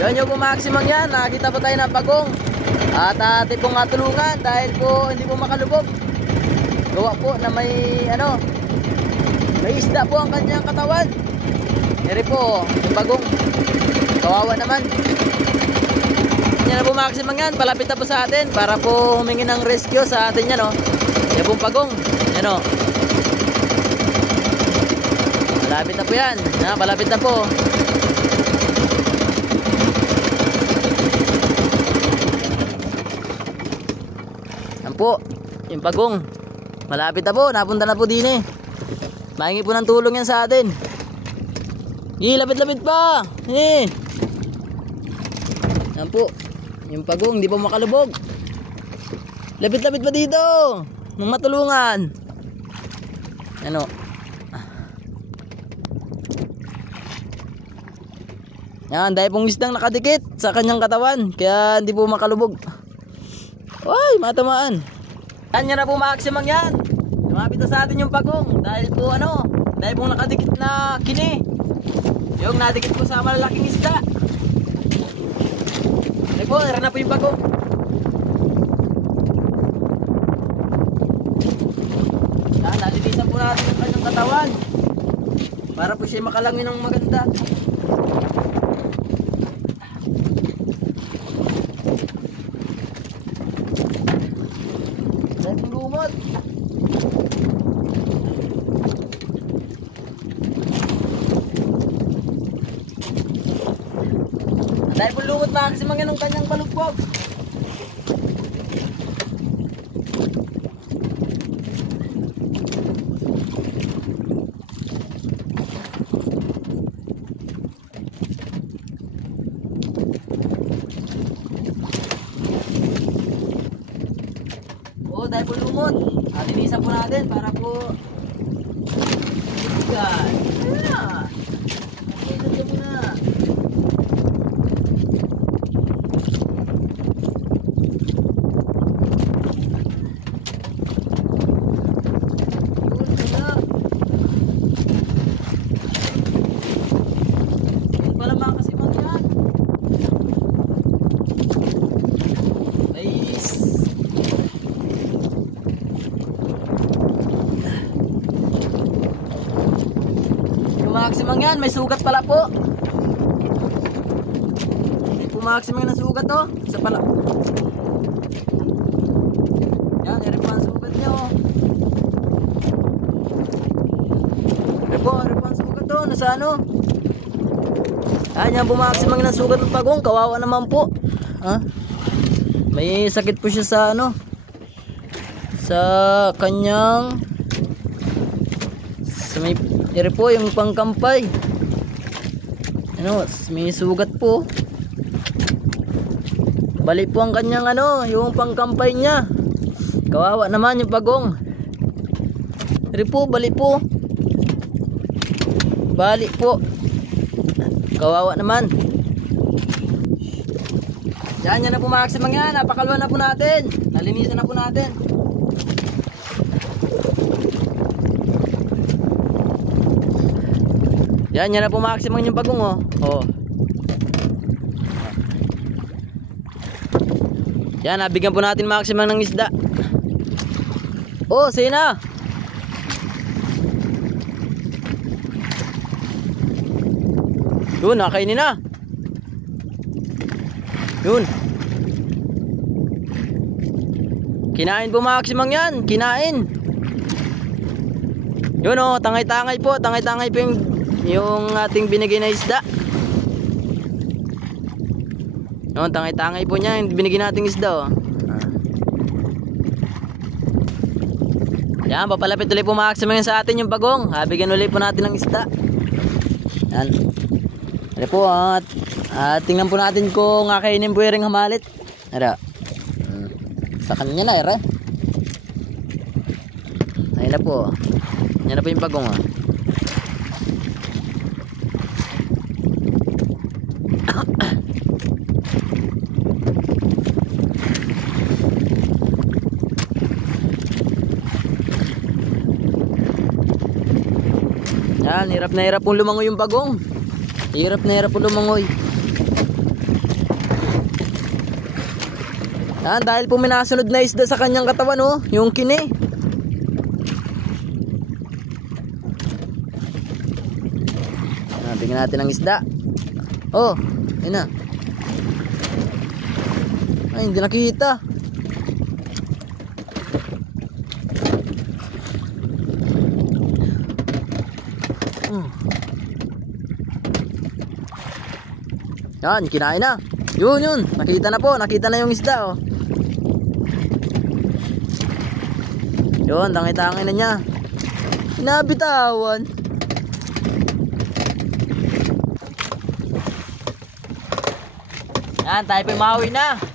Yun yung po maximum yan. Nakakita po tayo ng bagong. At atin pong matulungan dahil po hindi po makalubog. Gawa po na may may isda po ang kanyang katawan. Eri po yung bagong. Kawawa naman. Yan na po maximum yan. Palapit na po sa atin para po humingi ng rescue sa atin yan. Yan pong bagong. Yan o. Palapit na po yan. Palapit na po. Yan po. Yung bagong. Malapit na po. Napunta na po din eh. Mahingi po ng tulong yan sa atin. Lapit-lapit pa. Yan po. Yung bagong. Hindi pa makalubog. Lapit-lapit pa dito. Nung matulungan. Ano. Yan, dahil pong isdang nakadikit sa kanyang katawan, kaya hindi po makalubog. Ay, matamaan. Yan na po maximum yan. Lumapit na sa atin yung bagong. Dahil po dahil pong nakadikit na kini. Yung nadikit po sa malalaking isda. Dahil po, tara na po yung bagong. Yan, nalilisan po natin yung kanyang katawan. Para po siya makalangin ng maganda. Lumot. Dahil po lumot maximum yan ang kanyang balugbog. Dahil po lumot, linisan po natin para po ikan. Ayan na. Yan pala mga kasimot yan. Nice. Maximum yan, may sugat pala po. Hindi po maximum ng sugat sa pala. Yan, eri po ang sugat niya eri po ang sugat nasa yan po maximum ng sugat ng bagong. Kawawa naman po. May sakit po siya sa sa kanyang may eri po yung pangkampay. May sugat po. Bali po ang kanyang yung pangkampay niya. Kawawa naman yung bagong. Eri po, bali po. Bali po. Kawawa naman. Yan na po maximum yan. Napakalwa na po natin. Nalinisan na po natin. Yan na po maximum yung bagong Yan, nabigyan po natin maximum ng isda. Sina. Yun, nakainin na. Yun. Kinain po maximum yan. Kinain. Yun tangay-tangay po. Tangay-tangay po yung ating binigay na isda. Tangay-tangay po niya yung binigay nating isda Yan, papalapit ulit po maximum sa atin yung bagong. Bigyan ulit po natin ng isda. Yan. Ano po at tingnan po natin kung kakainin po yung hamalit. Sa kanya na ayun na po. Yan na po yung bagong Yan, hirap na hirap pong lumangoy yung bagong. Hirap na hirap pong lumangoy. Yan, dahil po may nasunod na isda sa kanyang katawan, oh, yung kini. Yan, tingnan natin ang isda. Oh, yun na. Ay, hindi nakita. Yan, kinain na. Yun, nakita na po, nakita na yung isda, oh. Yun, tangi-tangi na niya. Nabitawan. Yan, tayo po mawi na.